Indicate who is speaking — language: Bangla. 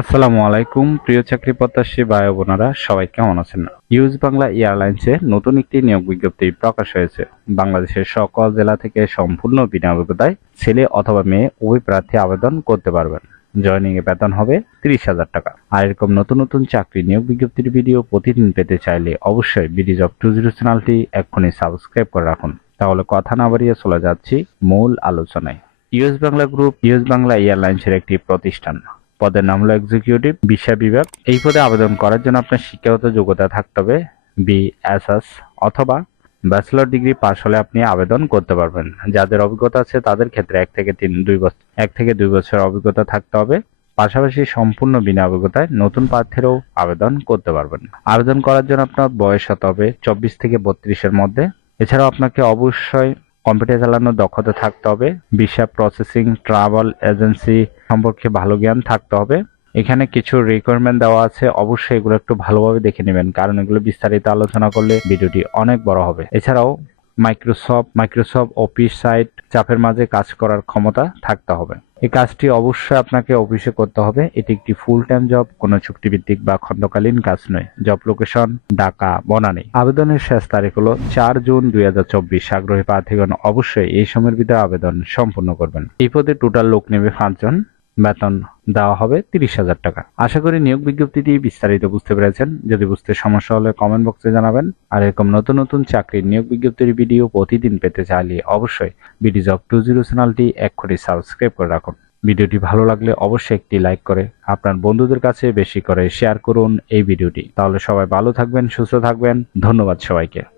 Speaker 1: আসসালামু আলাইকুম, প্রিয় চাকরি প্রত্যাশী ভাই বোনেরা, সবাই কেমন আছেন? ইউজ বাংলা এয়ারলাইন্সে নতুন একটি নিয়োগ বিজ্ঞপ্তি প্রকাশ হয়েছে। বাংলাদেশের সকল জেলা থেকে সম্পূর্ণ বিনামূল্যতায় ছেলে অথবা মেয়ে উভয় প্রার্থী আবেদন করতে পারবেন। জয়নিং এ বেতন হবে তিরিশ হাজার টাকা। আর এরকম নতুন নতুন চাকরি নিয়োগ বিজ্ঞপ্তির ভিডিও প্রতিদিন পেতে চাইলে অবশ্যই বিডি জব টু জিরো চ্যানেলটি এক্ষুনি সাবস্ক্রাইব করে রাখুন। তাহলে কথা না বাড়িয়ে চলে যাচ্ছি মূল আলোচনায়। US Bangla group US Bangla এয়ারলাইন্সের একটি প্রতিষ্ঠান। পদের নাম হলো এক্সিকিউটিভ বিষয় বিভাগ। এই পদে আবেদন করার জন্য আপনার শিক্ষাগত যোগ্যতা থাকতে হবে বিএসএস অথবা ব্যাচেলর ডিগ্রি পাশ হলে আপনি আবেদন করতে পারবেন। যাদের অভিজ্ঞতা আছে তাদের ক্ষেত্রে এক থেকে তিন, দুই বছর এক থেকে দুই বছর অভিজ্ঞতা থাকতে হবে। পাশাপাশি সম্পূর্ণ বিনা অভিজ্ঞতায় নতুন প্রার্থীরাও আবেদন করতে পারবেন। আবেদন করার জন্য আপনার বয়স হতে হবে চব্বিশ থেকে বত্রিশের মধ্যে। এছাড়াও আপনাকে অবশ্যই কম্পিউটার চালানোর দক্ষতা থাকতে হবে, ভিসা প্রসেসিং, ট্রাভেল এজেন্সি সম্পর্কে ভালো জ্ঞান থাকতে হবে। এখানে কিছু রিকোয়ারমেন্ট দেওয়া আছে, অবশ্যই এগুলো একটু ভালোভাবে দেখে নেবেন, কারণ এগুলো বিস্তারিত আলোচনা করলে ভিডিওটি অনেক বড় হবে। এছাড়াও মাইক্রোসফট মাইক্রোসফট অফিস সাইট, চাপের মাঝে কাজ করার ক্ষমতা থাকতে হবে। এই কাজটি অবশ্যই আপনাকে অফিসে করতে হবে। এটি একটি ফুল টাইম জব কোনো চুক্তিভিত্তিক বা খণ্ডকালীন কাজ নয়। Job location Dhaka, Banani. আবেদনের শেষ তারিখ হলো চার জুন দুই হাজার চব্বিশ। আগ্রহী প্রার্থীগণ অবশ্যই এই সময়ের ভিতরে আবেদন সম্পূর্ণ করবেন। এই পদে টোটাল লোক নেবে পাঁচজন। বেতন দেওয়া হবে তিরিশ হাজার টাকা। আশা করি নিয়োগ বিজ্ঞপ্তিটি বিস্তারিত বুঝতে পেরেছেন। যদি বুঝতে সমস্যা হলে কমেন্ট বক্সে জানাবেন। আর এরকম নতুন নতুন চাকরির নিয়োগ বিজ্ঞপ্তির ভিডিও প্রতিদিন পেতে চাইলে অবশ্যই বিডি জব টু জিরো চ্যানেলটি এক্ষুনি সাবস্ক্রাইব করে রাখুন। ভিডিওটি ভালো লাগলে অবশ্যই একটি লাইক করে আপনার বন্ধুদের কাছে বেশি করে শেয়ার করুন এই ভিডিওটি। তাহলে সবাই ভালো থাকবেন, সুস্থ থাকবেন। ধন্যবাদ সবাইকে।